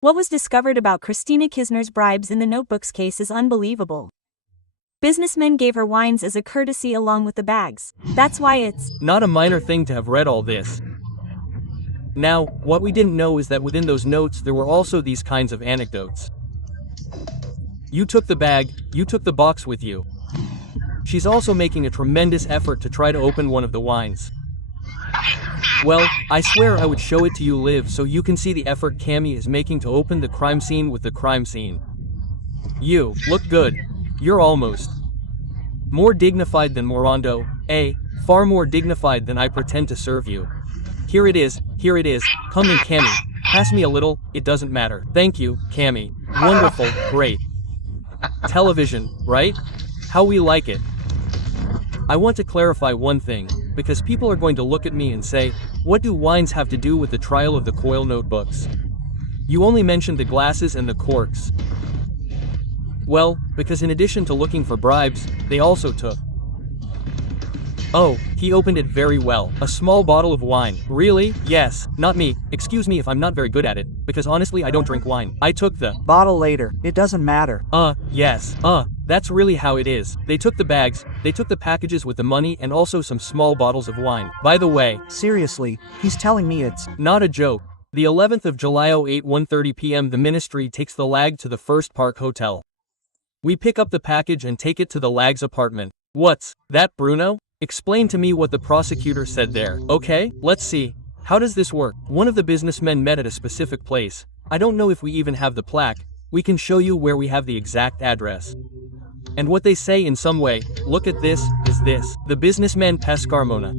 What was discovered about Cristina Kirchner's bribes in the notebooks case is unbelievable. Businessmen gave her wines as a courtesy along with the bags. That's why it's not a minor thing to have read all this. Now, what we didn't know is that within those notes there were also these kinds of anecdotes. You took the bag, you took the box with you. She's also making a tremendous effort to try to open one of the wines. Well, I swear I would show it to you live so you can see the effort Cami is making to open the crime scene with the crime scene. You look good. You're almost more dignified than Morando, far more dignified than I pretend to serve you. Here it is, come in Cami, pass me a little, it doesn't matter. Thank you, Cami. Wonderful, great. Television, right? How we like it. I want to clarify one thing, because people are going to look at me and say, what do wines have to do with the trial of the Coil notebooks? You only mentioned the glasses and the corks. Well, because in addition to looking for bribes, they also took. Oh, he opened it very well. A small bottle of wine. Really? Yes. Not me. Excuse me if I'm not very good at it, because honestly I don't drink wine. I took the bottle later. It doesn't matter. Yes. That's really how it is. They took the bags, they took the packages with the money and also some small bottles of wine. By the way. Seriously, he's telling me it's not a joke. The 11th of July 1:30 p.m. the ministry takes the lag to the First Park Hotel. We pick up the package and take it to the lag's apartment. What's that, Bruno? Explain to me what the prosecutor said there. Okay, let's see. How does this work? One of the businessmen met at a specific place. I don't know if we even have the plaque. We can show you where we have the exact address. And what they say in some way, look at this, is this. The businessman Pescarmona.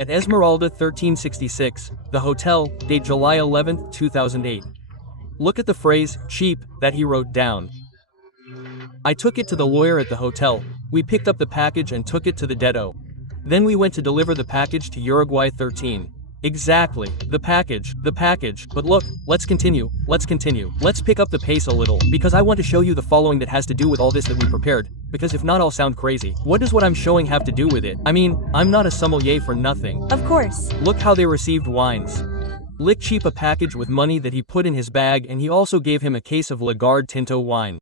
At Esmeralda 1366, the hotel, date July 11, 2008. Look at the phrase, cheap, that he wrote down. I took it to the lawyer at the hotel. We picked up the package and took it to the Dedo. Then we went to deliver the package to Uruguay 13. Exactly, the package, but look, let's continue. Let's pick up the pace a little, because I want to show you the following that has to do with all this that we prepared, because if not I'll sound crazy. What does what I'm showing have to do with it? I mean, I'm not a sommelier for nothing. Of course. Look how they received wines. Lick Cheap a package with money that he put in his bag and he also gave him a case of Lagarde Tinto wine.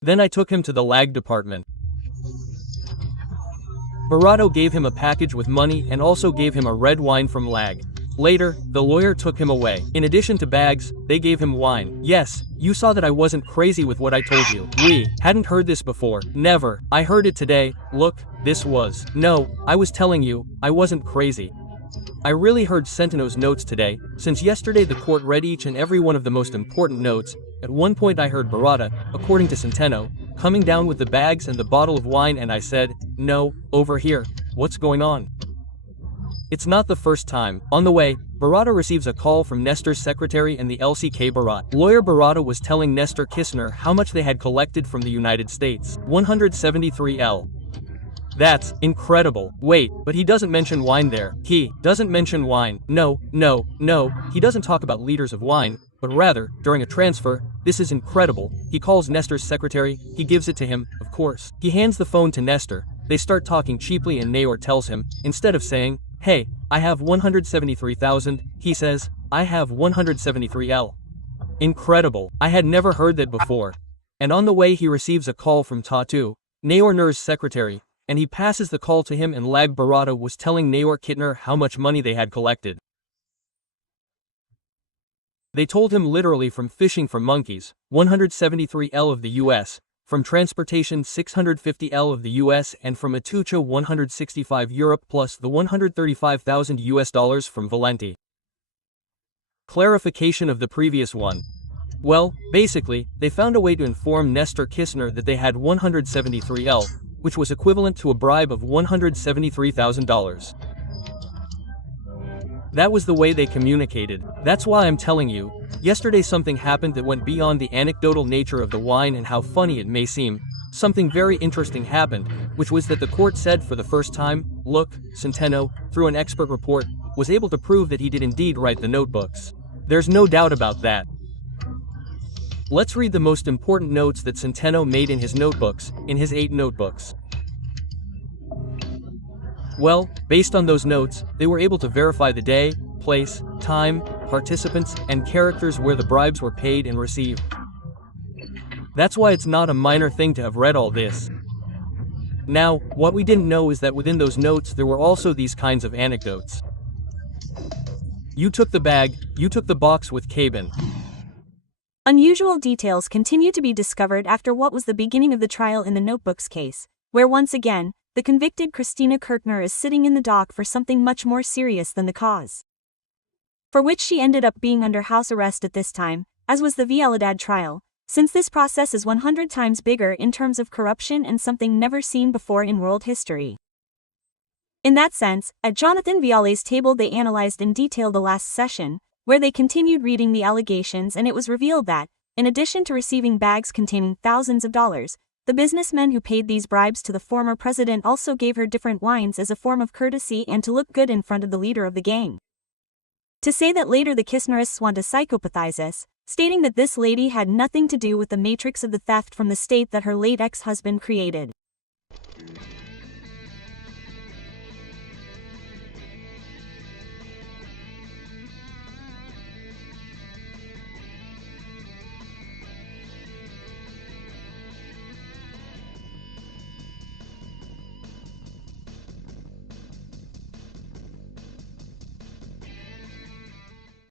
Then I took him to the lag department. Barato gave him a package with money and also gave him a red wine from Lag. Later, the lawyer took him away. In addition to bags, they gave him wine. Yes, you saw that I wasn't crazy with what I told you. We hadn't heard this before. Never. I heard it today. Look, this was. No, I was telling you, I wasn't crazy. I really heard Centeno's notes today. Since yesterday the court read each and every one of the most important notes. At one point I heard Barata, according to Centeno, coming down with the bags and the bottle of wine, and I said, no, over here, what's going on? It's not the first time. On the way, Barata receives a call from Nestor's secretary and the LCK Barat. Lawyer Barata was telling Nestor Kirchner how much they had collected from the United States. 173L. That's incredible. Wait, but he doesn't mention wine there. He doesn't mention wine. No, he doesn't talk about liters of wine, but rather, during a transfer. This is incredible. He calls Nestor's secretary, he gives it to him, of course. He hands the phone to Nestor, they start talking cheaply and Naor tells him, instead of saying, hey, I have 173,000, he says, I have 173L. Incredible. I had never heard that before. And on the way he receives a call from Tatu, Naor Nur's secretary, and he passes the call to him, and Lag Barata was telling Naor Kirchner how much money they had collected. They told him literally from fishing for monkeys, 173L of the US, from transportation 650L of the US, and from Atucha 165 Europe plus the 135,000 US dollars from Valenti. Clarification of the previous one. Well, basically, they found a way to inform Nestor Kirchner that they had 173L, which was equivalent to a bribe of $173,000. That was the way they communicated. That's why I'm telling you, yesterday something happened that went beyond the anecdotal nature of the wine and how funny it may seem. Something very interesting happened, which was that the court said for the first time, look, Centeno, through an expert report, was able to prove that he did indeed write the notebooks. There's no doubt about that. Let's read the most important notes that Centeno made in his notebooks, in his 8 notebooks. Well, based on those notes, they were able to verify the day, place, time, participants, and characters where the bribes were paid and received. That's why it's not a minor thing to have read all this. Now, what we didn't know is that within those notes there were also these kinds of anecdotes. You took the bag, you took the box with Cabin. Unusual details continue to be discovered after what was the beginning of the trial in the Notebooks case, where once again, the convicted Cristina Kirchner is sitting in the dock for something much more serious than the cause, for which she ended up being under house arrest at this time, as was the Vieledad trial, since this process is 100 times bigger in terms of corruption and something never seen before in world history. In that sense, at Jonathan Viale's table they analyzed in detail the last session, where they continued reading the allegations, and it was revealed that, in addition to receiving bags containing thousands of dollars, the businessmen who paid these bribes to the former president also gave her different wines as a form of courtesy and to look good in front of the leader of the gang. To say that later the Kirchnerists want to psychopathize us, stating that this lady had nothing to do with the matrix of the theft from the state that her late ex-husband created.